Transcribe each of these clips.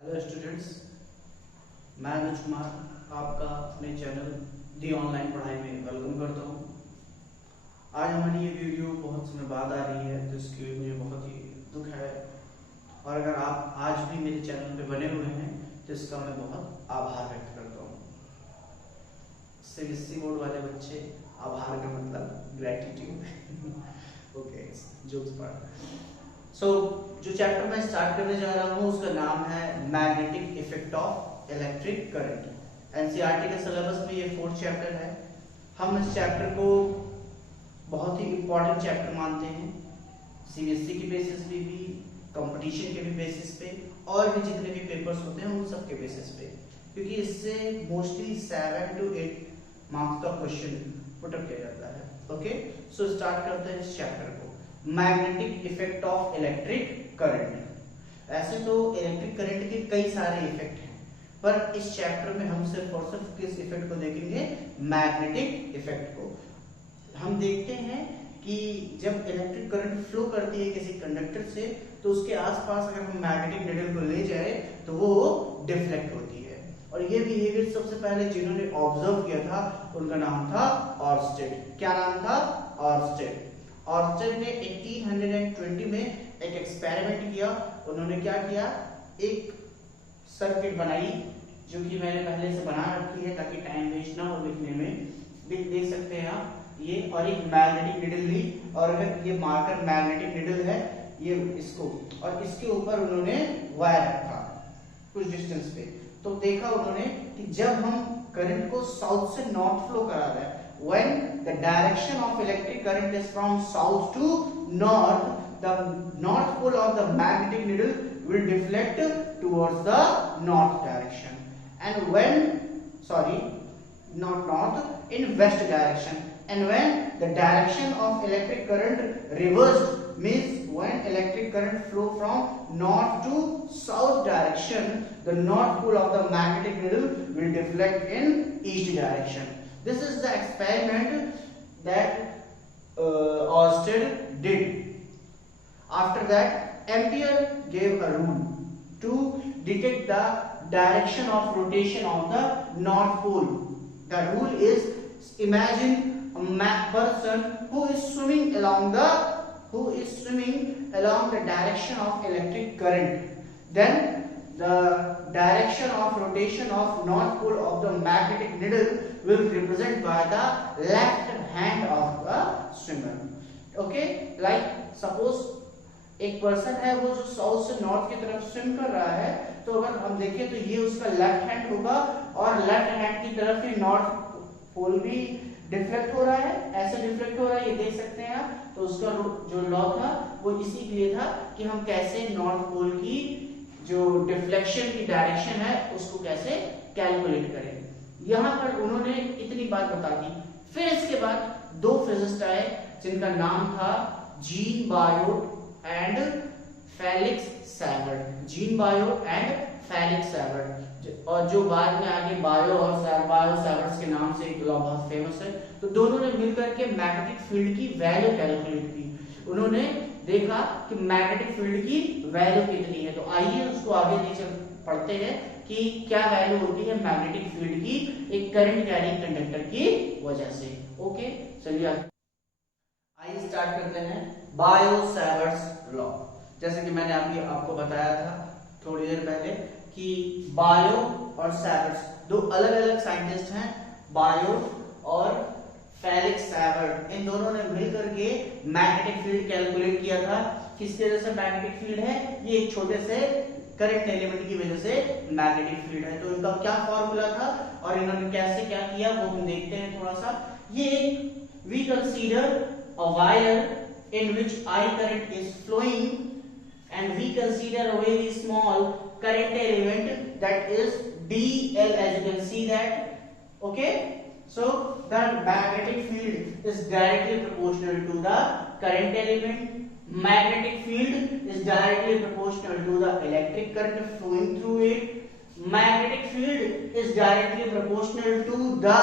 Hello students, मैं अनुज कुमार आपका अपने चैनल दी ऑनलाइन पढ़ाई में वेलकम करता हूँ। आज हमारी ये वीडियो बहुत समय बाद आ रही है, तो इसके लिए मुझे बहुत ही दुख है। और अगर आप आज भी मेरे चैनल पे बने हुए हैं तो इसका मैं बहुत आभार व्यक्त करता हूँ। सीबीएसई बोर्ड वाले बच्चे, आभार का मतलब ग्रेटिट्यूड। Okay, jokes part. जो चैप्टर मैं स्टार्ट करने जा रहा हूँ उसका नाम है magnetic effect of electric current. NCERT के सिलेबस में ये 4th चैप्टर है। हम इस चैप्टर को बहुत ही इम्पोर्टेंट चैप्टर मानते हैं, सीबीएसई के बेसिस पे भी, कंपटीशन के भी बेसिस पे, और भी जितने भी पेपर्स होते हैं उन सब के बेसिस पे, क्योंकि इससे मोस्टली 7 to 8 मार्क्स का क्वेश्चन पुट अप किया जाता है। ओके, सो स्टार्ट करते हैं इस चैप्टर को। Magnetic effect of electric current. ऐसे तो इलेक्ट्रिक करंट के कई सारे इफेक्ट हैं, पर इस चैप्टर में हम सिर्फ और सिर्फ किस इफेक्ट को देखेंगे? मैग्नेटिक इफेक्ट को। हम देखते हैं कि जब इलेक्ट्रिक करंट फ्लो करती है किसी कंडक्टर से, तो उसके आसपास अगर हम मैग्नेटिक निडल को ले जाए तो वो डिफ्लेक्ट होती है। और ये बिहेवियर सबसे पहले जिन्होंने ऑब्जर्व किया था उनका नाम था ऑर्स्टेड। क्या नाम था? ऑर्स्टेड। ऑर्स्टेड ने 1820 में एक एक्सपेरिमेंट किया। उन्होंने क्या किया? एक सर्किट बनाई, जो कि मैंने पहले से बना रखी है ताकि टाइम वेस्ट ना हो लिखने में। देख सकते हैं आप ये, और एक मैग्नेटिक निडल ली, और अगर ये मार्कर मैग्नेटिक निडल है, ये इसको, और इसके ऊपर उन्होंने वायर रखा कुछ डिस्टेंस पे। तो देखा उन्होंने कि जब हम करंट को साउथ से नॉर्थ फ्लो करा रहे हैं, when the direction of electric current is from south to north, the north pole of the magnetic needle will deflect towards the north direction, and when not north, in west direction. And when the direction of electric current reversed, means when electric current flow from north to south direction, the north pole of the magnetic needle will deflect in east direction. This is the experiment that Ørsted did. After that, Ampere gave a rule to detect the direction of rotation of the north pole. The rule is, imagine a person who is swimming along the direction of electric current. Then the direction of rotation of north pole of the magnetic needle will represent by the left hand of the swimmer. Okay, like suppose एक person है वो जो south से north की तरफ swim कर रहा है, तो अगर हम देखें तो ये उसका लेफ्ट हैंड होगा, और लेफ्ट हैंड की तरफ ही नॉर्थ पोल भी डिफ्लेक्ट हो रहा है, ऐसे डिफ्लेक्ट हो रहा है, ये देख सकते हैं आप। तो उसका जो लॉ था वो इसी के लिए था कि हम कैसे नॉर्थ पोल की जो डिफ्लेक्शन की डायरेक्शन है उसको कैसे कैलकुलेट करें। यहां पर उन्होंने इतनी बात बता दी। फिर इसके बाद दो फिजिसिस्ट आए जिनका नाम था gene Biot and Felix Savart. Gene Biot and Felix Savart, और जो बाद में आगे बायो सैवर्ट्स के नाम से एक लॉ बहुत फेमस है। तो दोनों ने मिलकर के मैग्नेटिक फील्ड की वैल्यू कैलकुलेट की। उन्होंने देखा कि मैग्नेटिक फील्ड की वैल्यू कितनी है। तो आइए उसको आगे नीचे पढ़ते हैं कि क्या वैल्यू होती है मैग्नेटिक फील्ड की एक करंट कैरिंग कंडक्टर की वजह से। ओके, चलिए आइए स्टार्ट करते हैं बायो सैवर्ट्स लॉ। जैसे कि मैंने आपको बताया था थोड़ी देर पहले कि बायो और सैवर्ट्स दो अलग अलग साइंटिस्ट हैं। बायो और फेलिक्स सैवर्ट, इन दोनों ने मिलकर के मैग्नेटिक फील्ड कैलकुलेट किया था। किसकी वजह से मैग्नेटिक फील्ड है? ये एक छोटे से करंट एलिमेंट की वजह से मैग्नेटिक फील्ड है। तो इनका क्या फॉर्मूला था और इन्होंने कैसे क्या किया वो हम देखते हैं थोड़ा सा। ये एक we consider a wire in which I current is flowing, and we consider a very small current element that is dl, as you can see that. Okay, so the magnetic field is directly proportional to the current element. Magnetic field is directly proportional to the electric current flowing through it. Magnetic field is directly proportional to the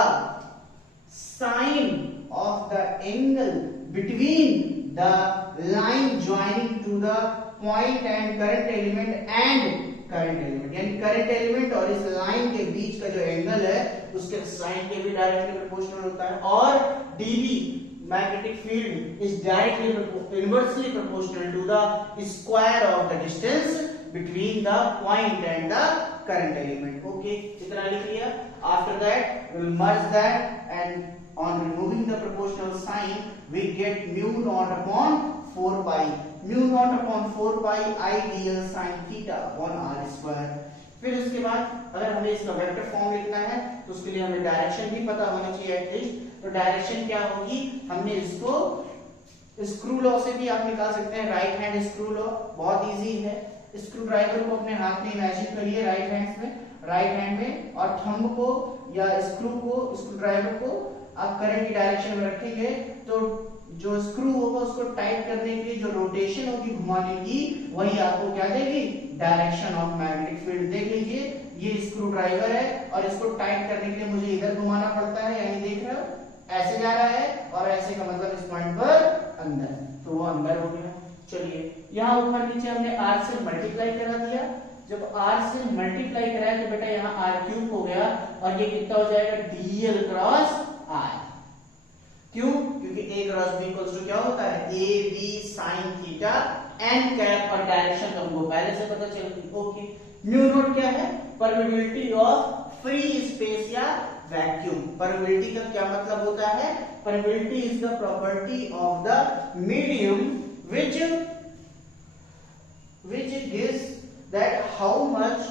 sine of the angle between the line joining to the point and current element and current element, यानी current element और इस line के बीच का जो angle है उसके sign के भी डायरेक्टली प्रोपोर्शनल होता है, और dB magnetic field is directly inversely proportional to the square of the distance between the point and the current element. Okay, इतना लिख लिया. After that we will merge that, and on removing the proportional sign we get mu naught upon 4 pi. Mu naught upon 4 pi I dl sin theta upon r square. फिर उसके बाद अगर हमें इसका vector form लिखना है तो उसके लिए हमें डायरेक्शन भी पता होना चाहिए एटलीस्ट. तो डायरेक्शन क्या होगी, हमने इसको स्क्रू लॉ से भी आप निकाल सकते हैं, राइट हैंड स्क्रू लॉ. बहुत इजी है. स्क्रू ड्राइवर को अपने हाथ में इमेजिन करिए राइट हैंड में, और थंब को या स्क्रू ड्राइवर को आप करंट की डायरेक्शन में रखेंगे तो जो स्क्रू होगा उसको टाइट करने के लिए जो रोटेशन होगी घुमाने की, वही आपको क्या देगी, डायरेक्शन ऑफ मैग्नेटिक फील्ड. देख लीजिए ये स्क्रू ड्राइवर है और इसको टाइट करने के लिए मुझे इधर घुमाना पड़ता है, यानी देख रहे हो ऐसे जा रहा है, और ऐसे का मतलब इस पॉइंट पर अंदर, तो वो अंदर हो गया. चलिए यहाँ ऊपर नीचे हमने r से मल्टीप्लाई करा दिया. जब r से मल्टीप्लाई कराया तो बेटा यहाँ r क्यूब हो गया, और ये कितना हो जाएगा dl क्रॉस r. क्यों? क्योंकि a cross b equals to क्या होता है, a b sin theta n cap, और डायरेक्शन तो हमको पहले से पता चल गई. ओके, म्यू नॉट क्या है, परमिटिविटी ऑफ फ्री स्पेस या वैक्यूम. परमिटिविटी का क्या मतलब होता है, permittivity is the property of the medium which gives that how much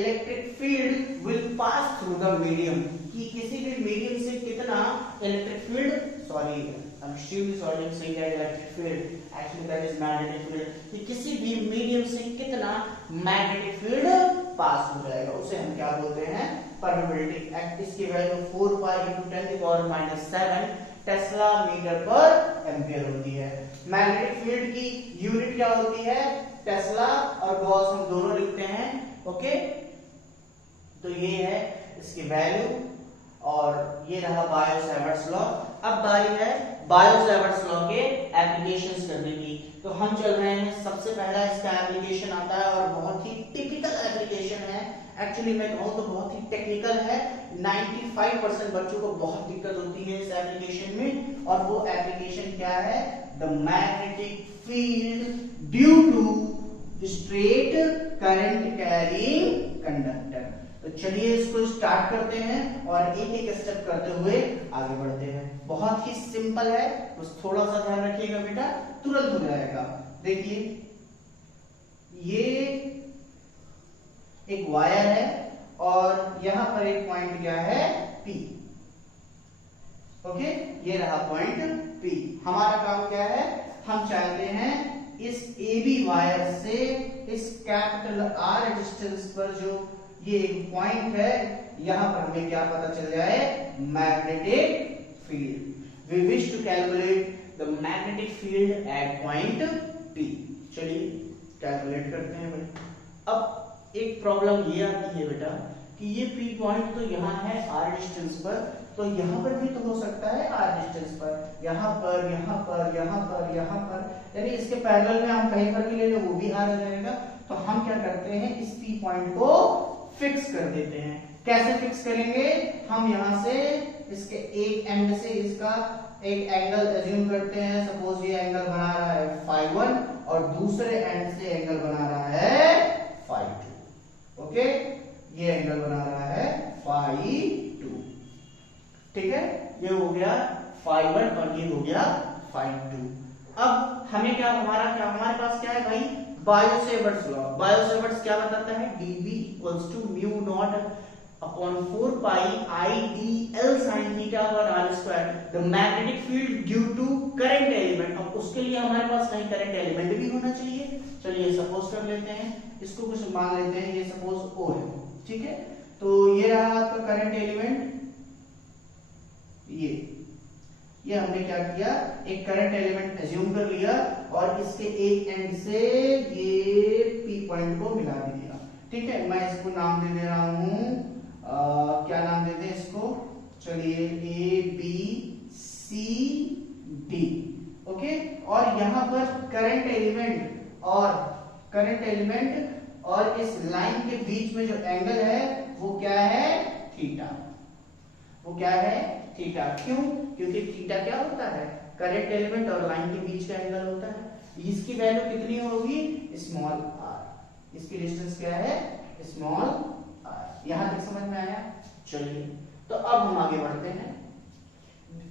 electric field will pass through the medium. कि किसी भी मीडियम से कितना electric field, sorry I am extremely sorry to say that electric field, actually that is magnetic field, कि किसी भी medium से कितना मैग्नेटिक फील्ड पास हो जाएगा, उसे हम क्या बोलते हैं, परमिटिविटी. इसकी value 4 pi into 10⁻⁷ tesla metre per ampere होती है. मैग्नेटिक फील्ड की यूनिट क्या होती है, टेस्ला और गॉस हम दोनों लिखते हैं. ओके, तो ये है इसकी वैल्यू, और ये रहा बायो-सैवर्ट्स लॉ. अब बारी है बायो-सैवर्ट्स लॉ के एप्लीकेशंस करने की. तो हम चल रहे हैं, सबसे पहला इसका एप्लीकेशन आता है और बहुत ही टिपिकल एप्लीकेशन है. एक्चुअली मैं कहूँ तो बहुत ही टेक्निकल है. 95% बच्चों को बहुत दिक्कत होती है इस एप्लीकेशन में, और वो एप्लीकेशन क्या है, the magnetic field due to straight current carrying conductor. तो चलिए इसको स्टार्ट करते हैं और एक एक स्टेप करते हुए आगे बढ़ते हैं. बहुत ही सिंपल है, बस थोड़ा सा ध्यान रखिएगा बेटा, तुरंत हो जाएगा. देखिए ये एक वायर है और यहां पर एक पॉइंट क्या है, P. ओके, ये रहा पॉइंट P. हमारा काम क्या है, हम चाहते हैं इस AB वायर से इस कैपिटल R डिस्टेंस पर जो ये एक पॉइंट है, यहां पर हमें क्या पता चल जाए, magnetic field. We wish to calculate the magnetic field at point P. चलिए कैलकुलेट करते हैं बेटा. अब एक प्रॉब्लम ये आती है बेटा कि ये P पॉइंट तो यहाँ है R डिस्टेंस पर, तो यहाँ पर भी तो हो सकता है R डिस्टेंस पर, यहाँ पर, यहाँ पर, यहाँ पर, यहाँ पर, यानी इसके पैरेलल में हम कहीं पर भी ले लो वो भी R आ जाएगा. तो हम क्या करते हैं, इस P पॉइंट को फिक्स कर देते हैं. कैसे फिक्स करेंगे, हम यहाँ से इसके एक एंड से इसका एक एंगल अज्यूम करते हैं. सपोज ये एंगल बना रहा है φ1 और दूसरे एंड से एंगल बना रहा है φ2. ओके, ये एंगल बना रहा है φ2. ठीक है, ये हो गया φ1 और ये हो गया φ2. अब हमें क्या, हमारे पास क्या है भाई, बायो-सैवर्ट्स लॉ. बायो-सैवर्ट्स क्या बताता है, dB equals to mu naught upon 4 pi I dl sin theta over r square. The magnetic field due to current element. अब उसके लिए हमारे पास कहीं करंट एलिमेंट भी होना चाहिए. चलिए सपोज कर लेते हैं, इसको कुछ मान लेते हैं, ये सपोज O है. ठीक है, तो ये रहा आपका करंट एलिमेंट. ये हमने क्या किया, एक करंट एलिमेंट एज्यूम कर लिया और इसके एक एंड से ये P पॉइंट को मिला भी दिया. ठीक है, मैं इसको नाम दे दे रहा हूं, क्या नाम दे दें इसको, चलिए A B C D. Okay, और यहाँ पर करंट एलिमेंट और इस लाइन के बीच में जो एंगल है वो क्या है, थीटा। वो क्या है, थीटा। क्यों? क्योंकि थीटा क्या होता है, करेक्ट एलिमेंट और लाइन के बीच का एंगल होता है। इसकी वैल्यू कितनी होगी, स्मॉल आर। इसकी डिस्टेंस क्या है, स्मॉल आर। यहां तक समझ में आया? चलिए तो अब हम आगे बढ़ते हैं,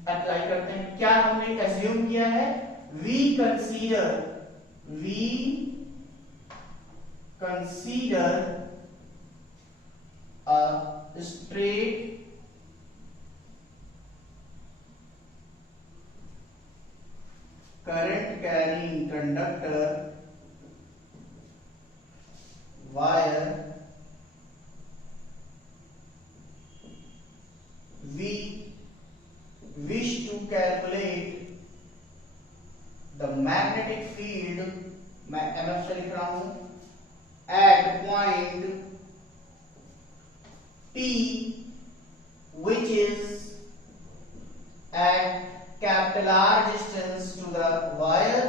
अप्लाई करते हैं। क्या हमने एज्यूम किया है, we consider a straight current carrying conductor wire we wish to calculate the magnetic field, मैं MF से लिख रहा हूं, at point P which is at capital R distance to the wire,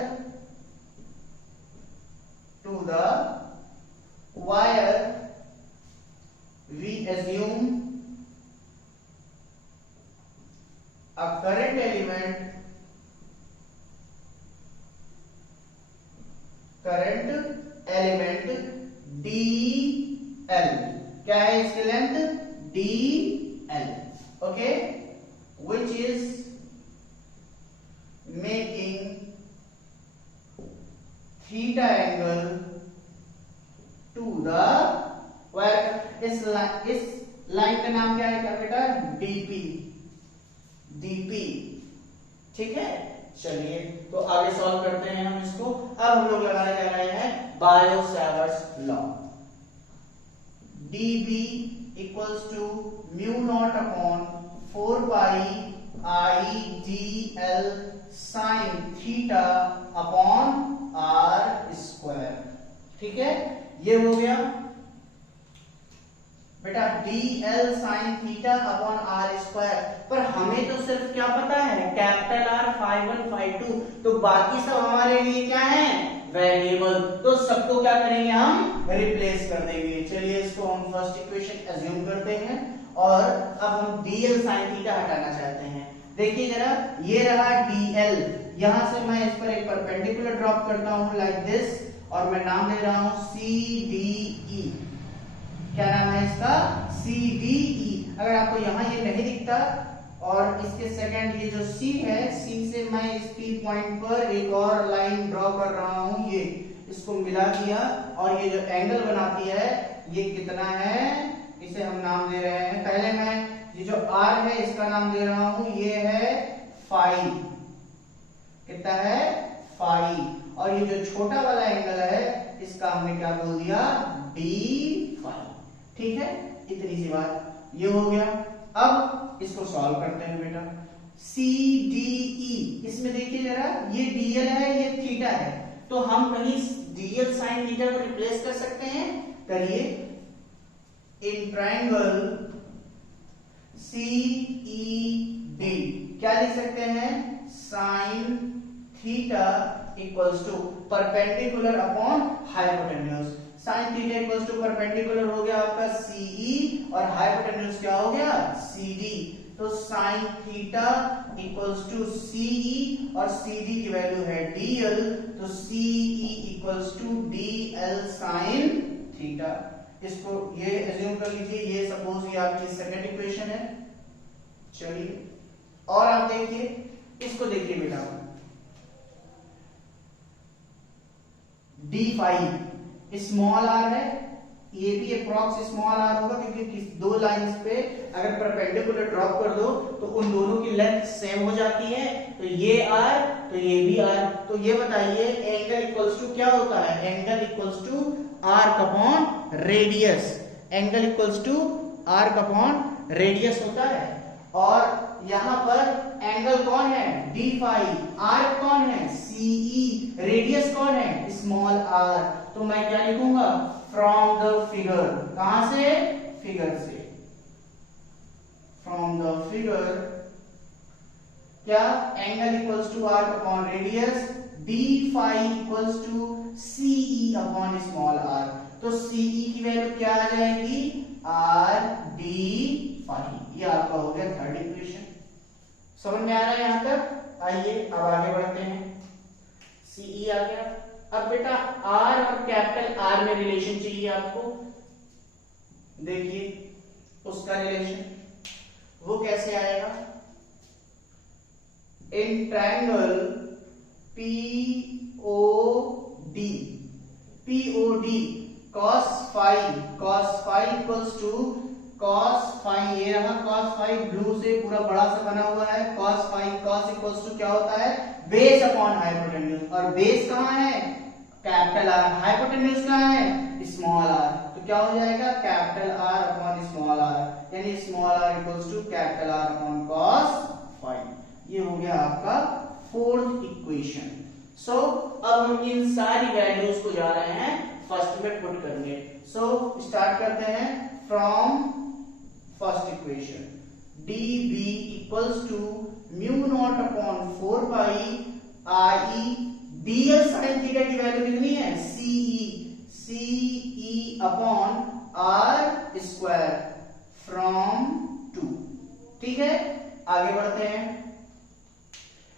we assume a current element DL। क्या है इसकी length, DL। Okay, which is making theta angle to the wire। इस line का नाम क्या है, क्या बेटा, DP। ठीक है, चलिए तो आगे सॉल्व करते हैं हम इसको। अब हम लोग लगाने जा रहे हैं Biot Savart's law. DB equals to mu naught upon 4 pi IDL sine theta upon R square. ठीक है, ये हो गया बेटा DL sine theta upon R square. पर हमें तो सिर्फ क्या पता है, कैपिटल R phi1 phi2, तो बाकी सब हमारे लिए क्या है, वेरिएबल। तो सबको क्या करेंगे, हम रिप्लेस कर देंगे। चलिए इसको हम फर्स्ट इक्वेशन एज्यूम करते हैं और अब हम DL साइन थीटा हटाना चाहते हैं। देखिए जरा, ये रहा DL, यहां से मैं इस पर एक परपेंडिकुलर ड्रॉप करता हूं लाइक दिस, और मैं नाम दे रहा हूं CDE। क्या नाम है इसका, CDE। अगर आपको यहां ये नहीं दिखता, और इसके सेकंड ये जो C है, C से मैं इस P पॉइंट पर एक और लाइन ड्रॉ कर रहा हूं, ये इसको मिला दिया, और ये जो एंगल बनाती है ये कितना है, इसे हम नाम दे रहे हैं, पहले मैं ये जो R है इसका नाम दे रहा हूं, ये है फाई। कितना है, फाई। और ये जो छोटा वाला एंगल है इसका हमने क्या बोल दिया, D फाई। ठीक है, इतनी सी बात, ये हो गया। अब इसको सॉल्व करते हैं बेटा। CDE, इसमें देखिए जरा, ये DL है, ये थीटा है, तो हम कहीं DL साइन थीटा को रिप्लेस कर सकते हैं। करिए, इन ट्रायंगल CED क्या लिख सकते हैं, sine theta equals to perpendicular upon hypotenuse. Sine theta equals to perpendicular हो गया आपका CE, और हाइपोटेन्यूज क्या हो गया, CD। तो sine theta equals to CE, और CD की वैल्यू है DL, तो CE equals to DL sine theta. इसको ये एज्यूम कर लीजिए, ये सपोज ये आपकी सेकंड इक्वेशन है। चलिए और आप देखिए, इसको देखिए बेटा, D फाई स्मॉल r है, ये भी अप्रॉक्स स्मॉल r होगा, क्योंकि दो लाइंस पे अगर परपेंडिकुलर ड्रॉप कर दो तो उन दोनों की लेंथ सेम हो जाती है, तो ये r तो ये भी r। तो ये बताइए एंगल इक्वल्स टू क्या होता है, angle equals to arc upon radius. Angle equals to arc upon radius होता है, और यहां पर एंगल कौन है, D फाई, आर्क कौन है, CE, रेडियस कौन है, स्मॉल r। तो मैं क्या लिखूंगा, फ्रॉम द फिगर, कहां से, फिगर से, फ्रॉम द फिगर क्या, angle equals to arc upon radius, D phi equals to CE upon small r। तो सीई की वैल्यू क्या आ जाएगी, आर डी फाई। ये आपका हो गया थर्ड इक्वेशन। समझ में आ रहा है यहां तक? आइए अब आगे बढ़ते हैं। सीई आ गया। अब बेटा आर और कैपिटल आर में रिलेशन चाहिए आपको। देखिए उसका रिलेशन वो कैसे आएगा, in triangle POD, POD cos phi equals to cos phi, ये रहा cos phi ब्लू से पूरा बड़ा सा बना हुआ है, cos phi cos equals to क्या होता है, बेस अपॉन हाइपोटेन्यूज, और बेस कहाँ है, कैपिटल आर, हाइपोटेन्यूज कहाँ है, स्मॉल आर, तो क्या हो जाएगा capital R upon small R, यानी small R equals to capital R upon cos phi। ये हो गया आपका फोर्थ इक्वेशन। सो अब हम इन सारी वैल्यूज को जा रहे हैं फर्स्ट में पुट करने। सो स्टार्ट करते हैं from first equation, dB equals to mu naught upon 4 pi RE dl sin theta की वैल्यू कितनी है, CE upon R square from 2। ठीक है, आगे बढ़ते हैं।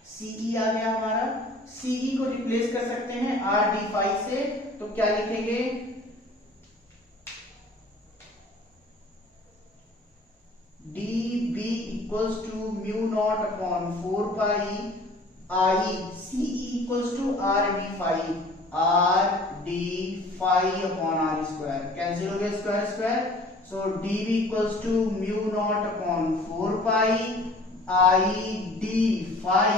CE आ गया हमारा, CE को रिप्लेस कर सकते हैं R d phi से, तो क्या लिखेंगे, dB equals to mu naught upon 4 pi RE, CE equals to R d phi, R d phi upon R square, cancel हो गया square square, so dB equals to mu naught upon 4 pi I d phi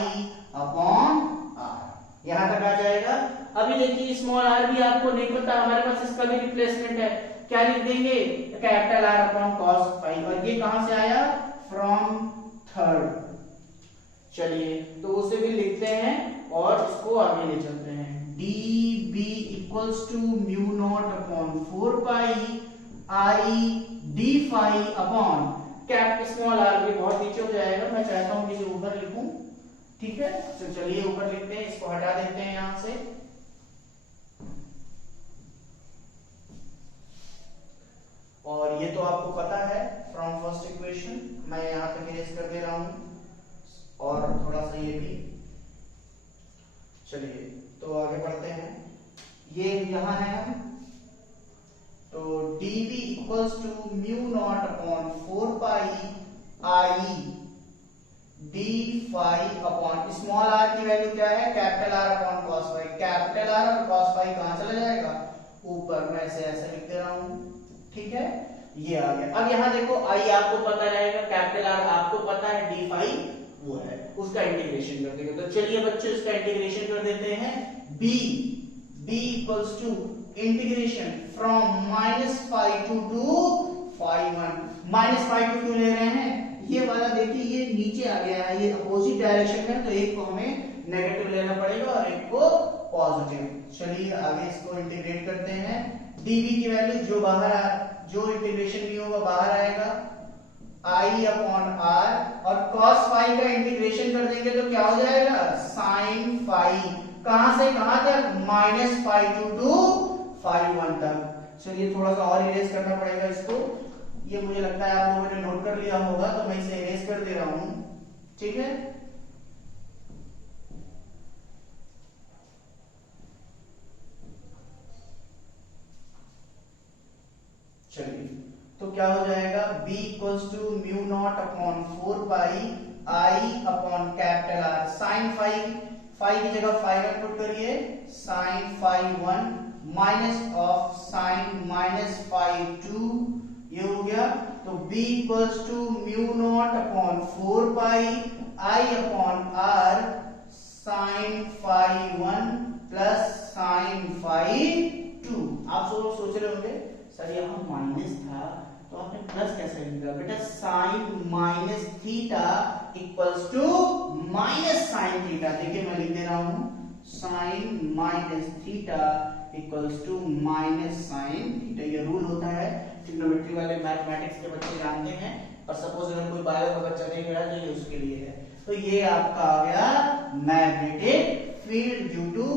upon R। यहां तक आ जाएगा। अभी देखिए small r भी आपको नहीं पता, हमारे पास इसका भी रिप्लेसमेंट है, क्या लिख देंगे, capital R upon cos phi, और ये कहां से आया, फ्रॉम थर्ड। चलिए तो उसे भी लिखते हैं और इसको आगे ले चलते हैं, dB equals to mu naught upon 4 pi I d phi upon cap small r भी बहुत नीचे हो जाएगा, मैं चाहता हूं कि इसे ऊपर लिखूं। ठीक है, तो चलिए ऊपर लिखते हैं, इसको हटा देते हैं यहां से। और ये तो आपको पता है फ्रॉम फर्स्ट इक्वेशन, मैं यहां तक इरेज कर दे रहा हूं और थोड़ा सा ये भी। चलिए तो आगे बढ़ते हैं, ये यहां है हम, तो dB equals to mu naught upon 4 pi I d phi upon small r की वैल्यू क्या है, capital R upon cos phi, capital R और cos phi कहां चला जाएगा, ऊपर, मैं इसे ऐसे लिख दे रहा हूं। ठीक है, ये आ गया। अब यहां देखो I आपको पता रहेगा, कैपिटल R आपको पता है, d phi वो है, उसका इंटीग्रेशन कर देंगे। तो चलिए बच्चों इसका इंटीग्रेशन कर देते हैं, b equals to integration from -phi to phi 1। -phi to क्यों ले रहे हैं, ये वाला देखिए ये नीचे आ गया है, ये अपोजिट डायरेक्शन में, तो एक को हमें नेगेटिव लेना पड़ेगा और एक को पॉजिटिव। चलिए आगे इसको इंटीग्रेट करते हैं, dB की वैल्यू जो बाहर जो इंटीग्रेशन भी होगा बाहर आएगा, I अपॉन R, और cos phi का इंटीग्रेशन कर देंगे तो क्या हो जाएगा, sin phi, कहां से कहां तक, -phi to phi 1 तक। चलिए थोड़ा सा और इरेज करना पड़ेगा इसको, ये मुझे लगता है आप लोगों ने नोट कर लिया होगा, तो मैं इसे इरेज कर दे रहा हूं। ठीक है, चलिए तो क्या हो जाएगा, b equals to mu naught upon 4 pi I upon capital R, sin phi की जगह phi 1 पुट करिए, sin phi 1 minus of sin minus phi 2, ये हो गया। तो b equals to mu naught upon 4 pi I upon R sin phi 1 plus sin phi 2। आप सब सोच रहे होंगे सर यहाँ माइनस था तो आपने प्लस कैसे लिखा, बेटा sine minus theta equals to minus sine theta. देखिए मैं लिख दे रहा हूं, sine minus theta equals to minus sine theta. ये रूल होता है, ट्रिग्नोमेट्री वाले मैथमेटिक्स के बच्चे जानते हैं, और सपोज अगर कोई बायो का बच्चा नहीं गया तो ये उसके लिए है। तो ये आपका आ गया magnetic field due to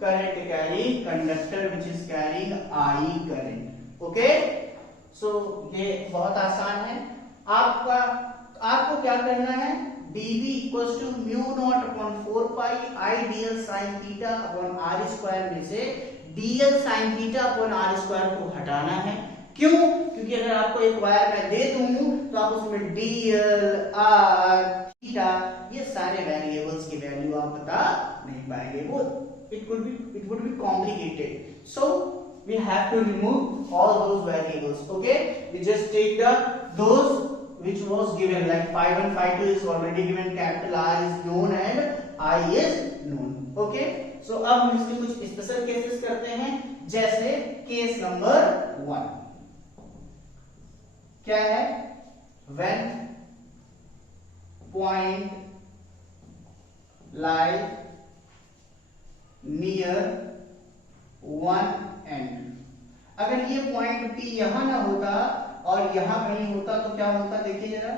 current carrying conductor which is carrying I current. Okay, so ये बहुत आसान है। आपको क्या करना है, dV equals to mu naught upon 4 pi I dl sin theta upon r square में से dl sin theta upon r square को हटाना है। क्यों? क्योंकि अगर आपको एक वायर मैं दे दूं तो आप उसमें dl r थीटा ये सारे वेरिएबल्स की वैल्यू आप बता नहीं पाएंगे, वो it would be complicated, so we have to remove all those variables. Okay, we just take those which was given, like phi 1 phi 2 is already given, capital R is known and I is known. Okay, so अब हम इसके कुछ special cases करते हैं, जैसे case number 1 क्या है, when point lie near one end। अगर ये पॉइंट P यहां ना होता और यहां कहीं होता तो क्या होता, देखिए जरा,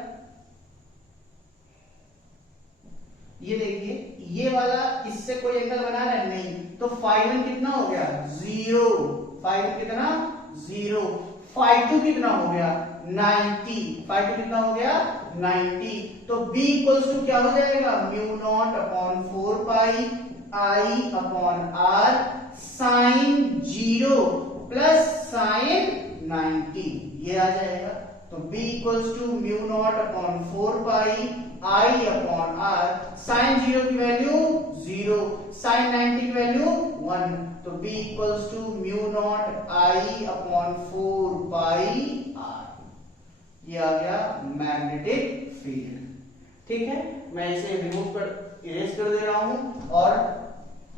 ये देखिए ये वाला इससे कोई एंगल बना रहा है नहीं, तो फाई 1 कितना हो गया 0, फाई 1 कितना 0, फाई 2 कितना हो गया 90, फाई 2 कितना हो गया 90, तो B इक्वल्स टू क्या हो जाएगा, mu naught upon 4 pi I upon R sine 0 plus sine 90, ये आ जाएगा। तो B equals to mu naught upon 4 pi I upon R, sine 0 की वैल्यू 0, साइन 90 की वैल्यू 1, तो B equals to mu naught I upon 4 pi R, ये आ गया magnetic field. ठीक है, मैं इसे रिमूव कर इरेज कर दे रहा हूं, और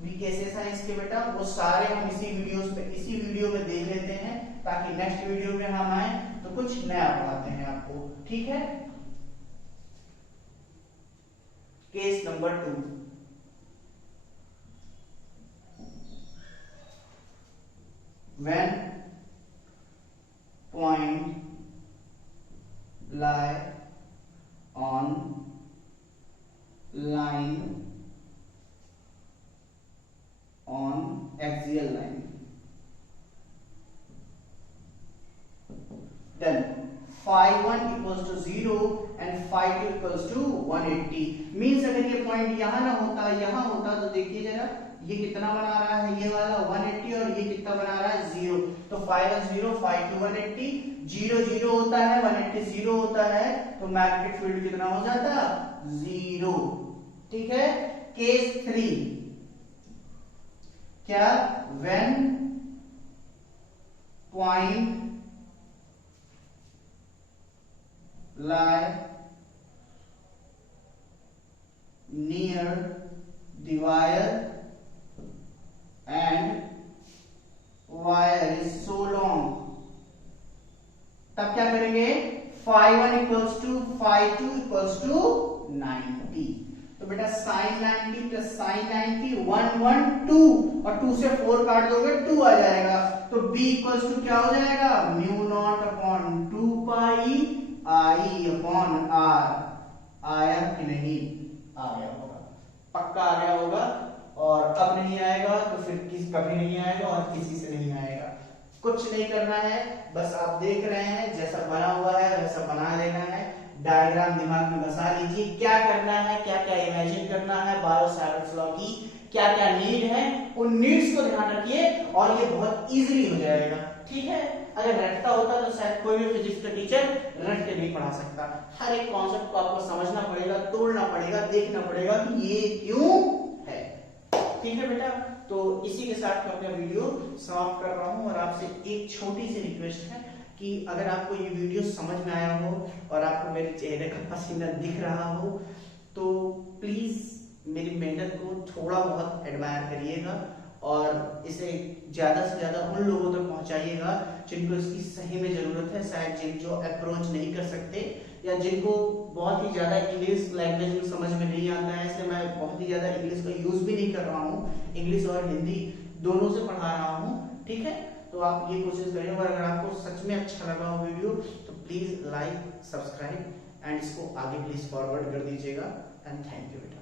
भी केसेस हैं इसके बेटा, वो सारे हम इसी वीडियो में देख लेते हैं, ताकि नेक्स्ट वीडियो में हम आए तो कुछ नया पढ़ाते हैं आपको। ठीक है, case number 2, when point lie on line on axial line, then phi 1 equals to 0 and phi 2 equals to 180। Means अगर ये पॉइंट यहां ना होता, यहां होता, तो देखिए जरा ये कितना बना रहा है, ये वाला 180, और ये कितना बना रहा है 0, तो phi 1 0 phi 2 180, 0 0 होता है, 180 0 होता है, तो मैग्नेटिक फील्ड कितना हो जाता 0। ठीक है, केस 3 क्या, when point lie near the wire and wire is so long, तब क्या करेंगे, phi 1 equals to phi 2 equals to 90, तो बेटा sin 90 प्लस sin 90 1 1 2, और 2 से 4 काट दोगे 2 आ जाएगा, तो B इक्वल्स टू क्या हो जाएगा, mu naught upon 2 pi I upon R। आया कि नहीं, आ गया होगा, पक्का आ गया होगा, और अब नहीं आएगा तो फिर कभी नहीं आएगा और किसी से नहीं आएगा। कुछ नहीं करना है, बस आप देख रहे हैं जैसा बना हुआ है वैसा बना लेना है, डायग्राम दिमाग में बसा लीजिए, क्या करना है, क्या क्या इमेजिन करना है, बायो-सैवर्ट्स लॉ की क्या क्या नीड है, उन नीड्स को ध्यान रखिए और ये बहुत इजीली हो जाएगा। ठीक है, अगर रटता होता तो शायद कोई भी फिजिक्स का टीचर रट के नहीं पढ़ा सकता। हर एक कॉन्सेप्ट को आपको समझना पड़ेगा, तोड़ना पड़ेगा, देखना पड़ेगा कि ये क्यों है। ठीक है बेटा, तो इसी के साथ मैं अपना वीडियो समाप्त कर रहा हूं, और आपसे एक छोटी सी रिक्वेस्ट है कि अगर आपको ये वीडियो समझ में आया हो और आपको मेरे चेहरे का पसीना दिख रहा हो, तो प्लीज मेरी मेहनत को थोड़ा बहुत एडमायर करिएगा और इसे ज्यादा से ज्यादा उन लोगों तक पहुंचाइएगा जिनको इसकी सही में जरूरत है, शायद जिन जो अप्रोच नहीं कर सकते या जिनको बहुत ही ज्यादा इंग्लिश लैंग्वेज में समझ में नहीं आता है। इसलिए मैं बहुत ही ज्यादा इंग्लिश का यूज भी नहीं कर रहा हूँ, इंग्लिश और हिंदी दोनों से पढ़ा रहा हूँ। ठीक है, तो आप ये कोशिश करिए, और अगर आपको सच में अच्छा लगा हो वीडियो तो प्लीज लाइक, सब्सक्राइब एंड इसको आगे प्लीज फॉरवर्ड कर दीजिएगा। एंड थैंक यू बेटा।